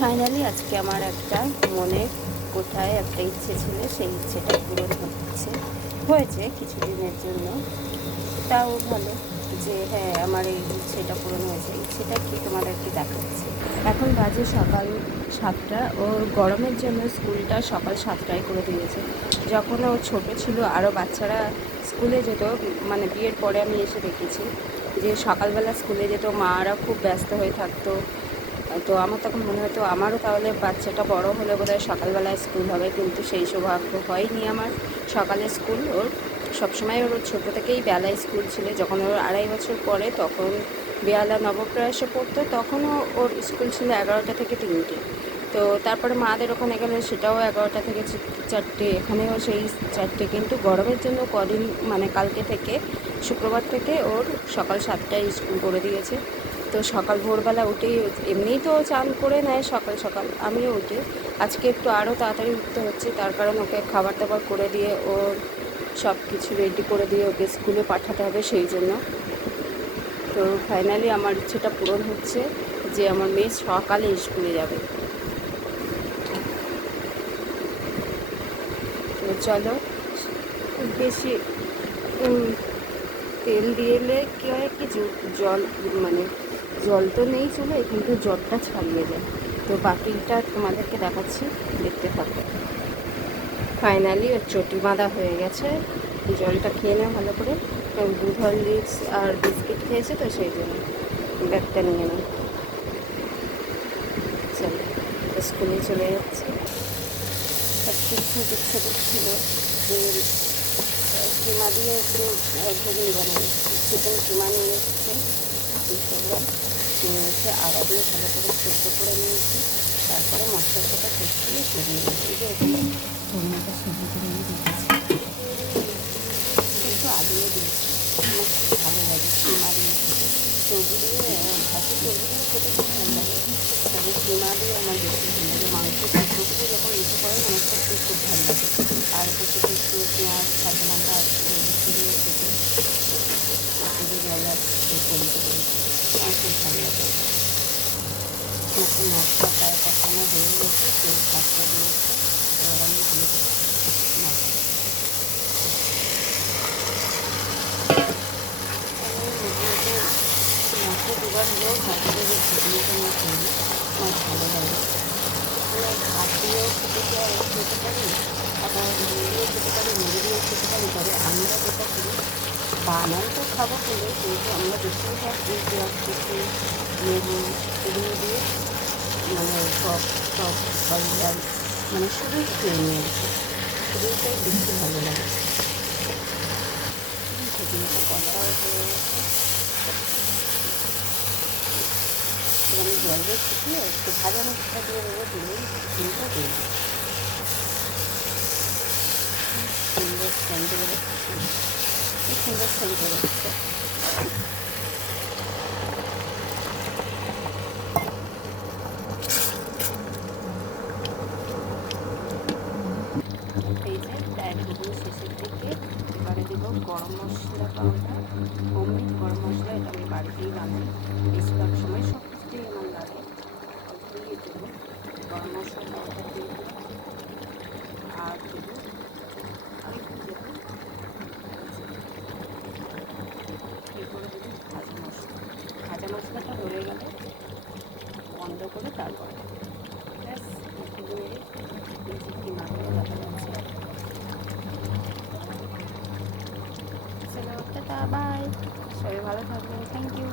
Finally আজকে আমার একটা মনের কোথায় একটা ইচ্ছে ছিল, সেই ইচ্ছেটা পূরণ হয়েছে কিছুদিনের জন্য। তাও ভালো যে হ্যাঁ, আমার এই ইচ্ছেটা পূরণ হয়েছে। ইচ্ছেটা কি তোমাদেরকে দেখাচ্ছি। এখন বাজে সকাল 7টা। ওর গরমের জন্য স্কুলটা সকাল 7টায় করে দিয়েছে। যখন ও ছোটো ছিল আরও বাচ্চারা স্কুলে যেত, মানে বিয়ের পরে আমি এসে দেখেছি যে সকালবেলা স্কুলে যেত, মারা খুব ব্যস্ত হয়ে থাকতো। তো আমার তখন মনে হতো আমারও তাহলে বাচ্চাটা বড় হলে বোধহয় সকালবেলায় স্কুল হবে, কিন্তু সেই সৌভাগ্য হয়নি আমার। সকালে স্কুল ওর সবসময়, ওর ছোটো থেকেই বেলায় স্কুল ছিল। যখন ওর 2.5 বছর পরে তখন বেহালা নবপ্রয়াসে পড়তো, তখনও ওর স্কুল ছিল 11টা থেকে 3টে। তো তারপরে মাদের ওখানে গেলে সেটাও 11টা থেকে 4টে, এখানেও সেই 4টে। কিন্তু গরমের জন্য কদিন মানে কালকে থেকে, শুক্রবার থেকে ওর সকাল 7টায় স্কুল করে দিয়েছে। তো সকাল ভোরবেলা উঠেই, এমনিই তো চান করে নেয় সকাল সকাল, আমিও উঠে আজকে একটু আরও তাড়াতাড়ি উঠতে হচ্ছে, তার কারণ ওকে খাবার দাবার করে দিয়ে ওর সব কিছু রেডি করে দিয়ে ওকে স্কুলে পাঠাতে হবে, সেই জন্য। তো ফাইনালি আমার ইচ্ছেটা পূরণ হচ্ছে যে আমার মেয়ে সকালে স্কুলে যাবে। তো চলো, খুব বেশি তেল দিয়েলে কী হয় কি, জল মানে জল তো নেই চুলে, কিন্তু জলটা ছাড়িয়ে যায়। তো বাকিটা তোমাদেরকে দেখাচ্ছি, দেখতে থাকো। ফাইনালি ওর চটি বাঁধা হয়ে গেছে। জলটা খেয়ে নেয় ভালো করে, দুধ হরলিক্স আর বিস্কিট খেয়েছে, তো সেই জন্য ব্যাগটা নিয়ে নেয়। চলো, স্কুলে চলে যাচ্ছে। একটু খুব ইচ্ছে করছিল যে কিমা দিয়ে একটু ঘুগনি বানাই। চিকেন কিমা নিয়ে এসছে, সেগুলো নিয়ে এসে আদা দিয়ে ভালো করে সেদ্ধ করে নিয়েছি। তারপরে মশলাটা কষিয়ে সরিয়ে নিয়েছি। এই যে এখানে ধনিয়াটা সেদ্ধ করে নিয়ে রেখেছি, একটু আলুও দিয়েছি। আমার খুব ভালো লাগে কিমা দিয়ে খেতে। সবজি দিয়ে ভাজি, সবজি দিয়ে খেতে খুব ভালো লাগে, তবে কিমা দিয়ে আমার বেশি ভালো লাগে। মাংসের টুকরোগুলো যখন ইচ্ছে করে আমার সত্যি খুব ভালো লাগে। আর ওপর থেকে একটু পেঁয়াজ, কাঁচা লঙ্কা দিয়ে খেতে, একটু জল আসছে কমতে করেছে, আমার খুব ভালো লাগে। একটু মশলা প্রায় কষানো হয়ে গেছে, তেল ছাড়তে দিয়েছে। এবার আমি দিয়ে দেবো মশলা। মাসে দুবার হলেও ভাতের যে ঘুগনিটা আমার তৈরি, আমার ভালো লাগে। মানে ভাত দিয়েও খেতে পারি, আবার ডিম দিয়েও খেতে পারি, মুড়ি দিয়েও খেতে পারি। তবে আমরা যেটা করি, বানাই তো খাবো বলে, কিন্তু আমরা বেশিরভাগ এই পেঁয়াজ কুচি, লেবু এগুলো দিয়ে মানে টক টক বা মানে শুধুই খেয়ে নিই আর কি। শুধুটাই বেশি ভালো লাগে। ঘুগনিটা কষাও হয়ে গেছে, আমি জল দিয়ে ফুটিয়ে একটু ভাজা মশলা দিয়ে দেবো, দিলেই চিকেনটা দিয়ে দিই। সুন্দর সেন্ট বেরোচ্ছে, কি সুন্দর সেন্ট বেরোচ্ছে। এই যে প্রায় ঘুগনি শেষের দিকে, এবারে দেবো গরম মশলা পাউডার, হোমমেড গরম মশলা। এটা আমি বাড়িতেই বানাই, বেশিরভাগ সময় সব কিছুতেই আমার লাগে। দিয়ে দেবো গরম মশলা পাউডার, দিয়ে দিলাম। আর দেবো আরেকটু দেবো, এরপরে দেবো ভাজা মশলা। ভাজা মশলাটা হয়ে গেলে বন্ধ করে তারপরে ব্যাস ঘুগনি রেডি। এই যে কিমাগুলো দেখা যাচ্ছে। চলো, টাটা, বাই, সবাই ভালো থাকবেন, থ্যাংক ইউ।